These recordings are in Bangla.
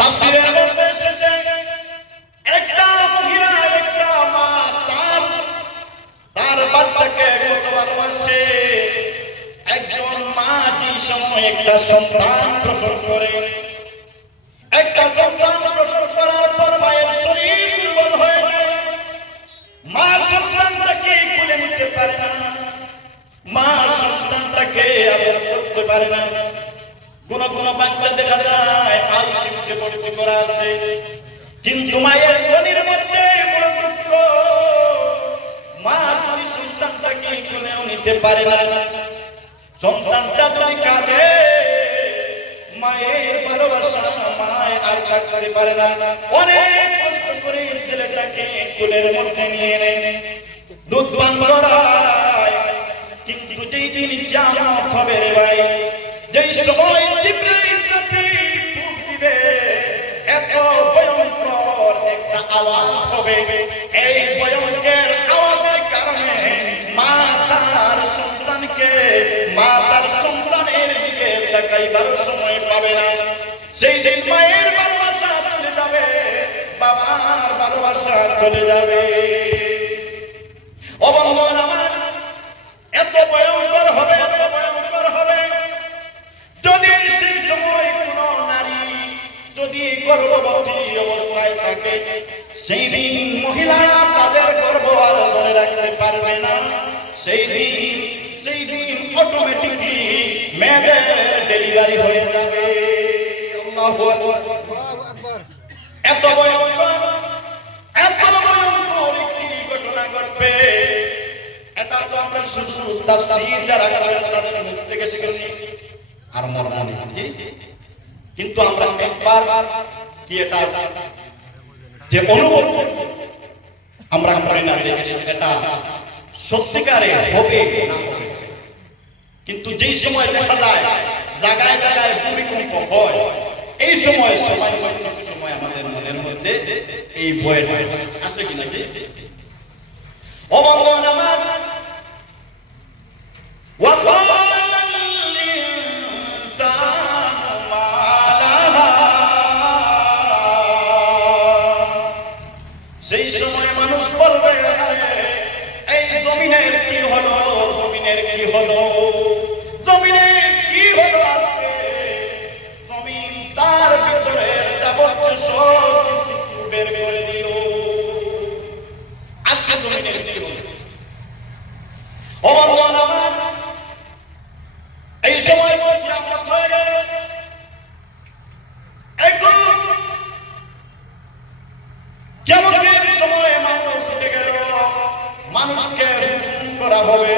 তাফসীরের মধ্যে এসেছে একটা মহিলা একটা মা তার বাচ্চাকে কত ভালোবাসে। একজন মা যে সময় একটা সন্তান প্রসব করে, একটা সন্তান প্রসব করার পর মায়ের শরীর দুর্বল হয়ে যায়, মা সন্তানটাকে কোলে নিতে পারে না, মা সন্তানটাকে আদর করতে পারে না। কোন কোন বাচ্চা দেখা যায় আইসিইউতে ভর্তি করা আছে, কিন্তু মায়ের মনের মধ্যে বড় দুঃখ, মা যদি সন্তানটাকে কোলেও নিতে পারে না, সন্তানটা যদি কাঁদে, মায়ের ভালোবাসা মায় আর থাকতে পারে না। অনেক কষ্ট করে ছেলেটাকে কোলের মধ্যে নিয়ে নেয়, দুধ পান করায়। কিন্তু যেই দিন কিয়ামত হবে রে ভাই, যেই সময় জিবরাইল ইসরাফিল ফুঁক দিবে, এত ভয়ঙ্কর একটা আওয়াজ হবে, এই ভয়ঙ্কর আওয়াজের কারণে মা তার সন্তানের দিকে তাকাইবার সময় পাবে না। সেই যে মায়ের ভালোবাসা চলে যাবে, বাবার ভালোবাসা চলে যাবে। ও বন্ধুগণ আমার, এত ভয়ঙ্কর হবে, এত ভয়ঙ্কর হবে। যদি সেই সময় কোনো নারী যদি গর্ভবতী অবস্থায় থাকে, সেই দিন মহিলারা তাদের গর্ভ আর ধরে রাখতে পারবে না। সেই দিন অটোমেটিকলি মেয়েদের ডেলিভারি হয়ে যাবে। আল্লাহু আকবার। এত ভয়ঙ্কর একটি ঘটনা ঘটবে। এটা তো আমরা শুধু তাফসীর যারা করেন তাদের মুখ থেকে শুনি আর মনে নেই, কিন্তু আমরা একবার কি এটা যে অনুভব আমরা করি না যে এটা সত্যিকারে হবে না হবে। কিন্তু যেই সময় দেখা যায় জায়গায় জায়গায় ভূমিকম্প হয়, এই সময় আমাদের মনের মধ্যে এই ভয়টা আছে কিনা যে ও বন্ধুগণ আমার, সেই সময় মানুষ বলবে এই জমিনের কি হলো, জমিনের কি হলো, জমিনের কি হলো আজকে। জমিন তার ভিতরে যাবতীয় সব কিছু বের করে দিল। আজকে জমিনের কি হলো। ও বন্ধুগণ আমার, এই সময় কিয়ামত হয়ে গেল। এখন কিয়ামতের সময় মানুষ উঠে গেল, মানুষকে হুকুম করা হবে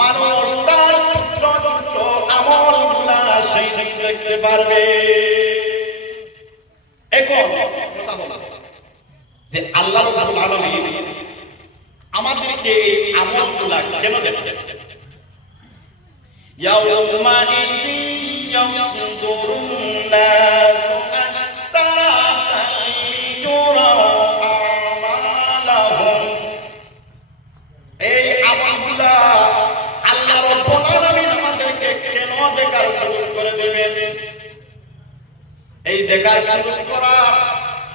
মানুষ তার ছোট ছোট আমলগুলা সেই দেখতে পারবে। এখন কথা হলো যে আল্লাহ রাব্বুল আলামিন আমাদেরকে এই আমলগুলা কেন দেবেন? ইয়াউমা ইযিন ইয়াসদুরুন নাসু আশতাআন ইউরাউ আমালাহুম। এই আমলগুলা আল্লাহ রাব্বুল আলামিন আমাদেরকে কেন দেখার সুযোগ করে দেবেন? এই দেখার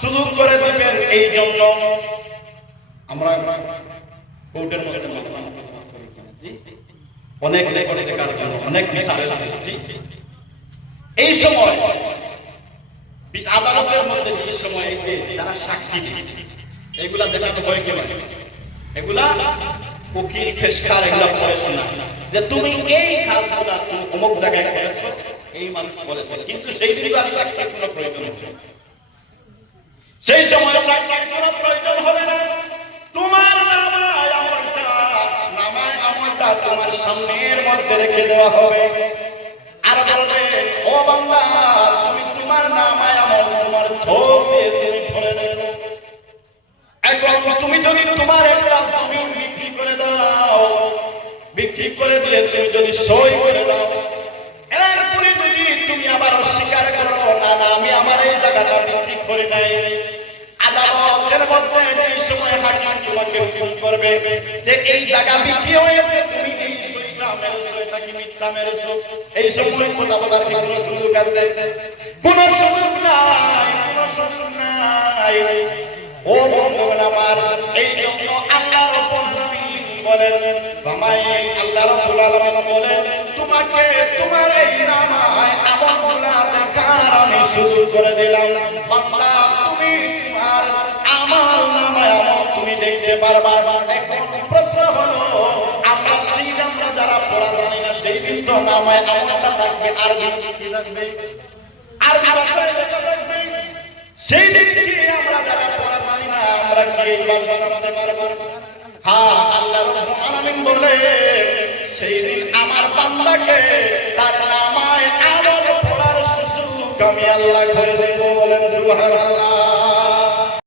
সুযোগ করে দিবেন এই জন্য আমরা কোর্টের মধ্যে অনেক দেখার জন্য অনেক মিসালের এই সময় আদালতের মধ্যে এই সময় যারা সাক্ষী এগুলা দেখাতে ভয় কেন? এগুলা উকিল ফেসকার এগুলা বলেছে না যে তুমি এই কাজগুলা তুমি অমুক জায়গায় করেছো, এই মানুষ বলেছে, কিন্তু সেই দিন আর সাক্ষীর কোনো প্রয়োজন হচ্ছে না। সেই সময় সাক্ষীর কোনো প্রয়োজন হবে না। তোমার নামায় আমলটা তোমার সামনের মধ্যে রেখে দেওয়া হবে, আর বলবে ও বান্দা তুমি তোমার নামায় আমল তোমার চোখে তুমি ভরে দেবে। এখন তুমি যদি তোমার একটা জমি বিক্রি করে দাও, বিক্রি করে দিয়ে তুমি যদি সই করে দাও, এরপরে যদি তুমি আবার অস্বীকার করো না না আমি আমার এই জায়গাটা বিক্রি করে নাই, আদালতের মধ্যে এই সময় হাকিম তোমাকে হুকুম করবে যে এই জায়গা বিক্রি হয়েছে, তুমি এই সুইটা মেরেছো, এটা কি মিথ্যা মেরেছো। এই সময় কথা বলার কি কোনো সুযোগ আছে? কোনো সুযোগ নাই, কোনো সুযোগ নাই। ও বন্ধুগণ আমার, এই জন্য আল্লাহ রাব্বুল আলামিন বলেন, ভামাই আল্লাহ রাব্বুল আলামিন বলেন, তোমাকে তোমার এই নামায় আমলগুলো দেখার আমি সুযোগ করে দিলাম। বান্দা তুমি তোমার আমল নামায় আমল তুমি দেখতে পারবা। এখন প্রশ্ন হলো, আমরা সেই আমরা যারা পড়া জানি না সেই দিন তো নামায় আমলটা থাকবে, আর কি থাকবে? আর ভাষায় লেখা থাকবে। সেই দিন কি আমরা যারা পড়া জানি না আমরা কি এই ভাষা জানতে পারবো? হ্যাঁ, আল্লাহ রাব্বুল আলামিন বলে সেই দিন আমার বান্দাকে তার নামায় আমল পড়ার সুযোগ আমি আল্লাহ করে দেব। বলেন সুবহানাল্লাহ।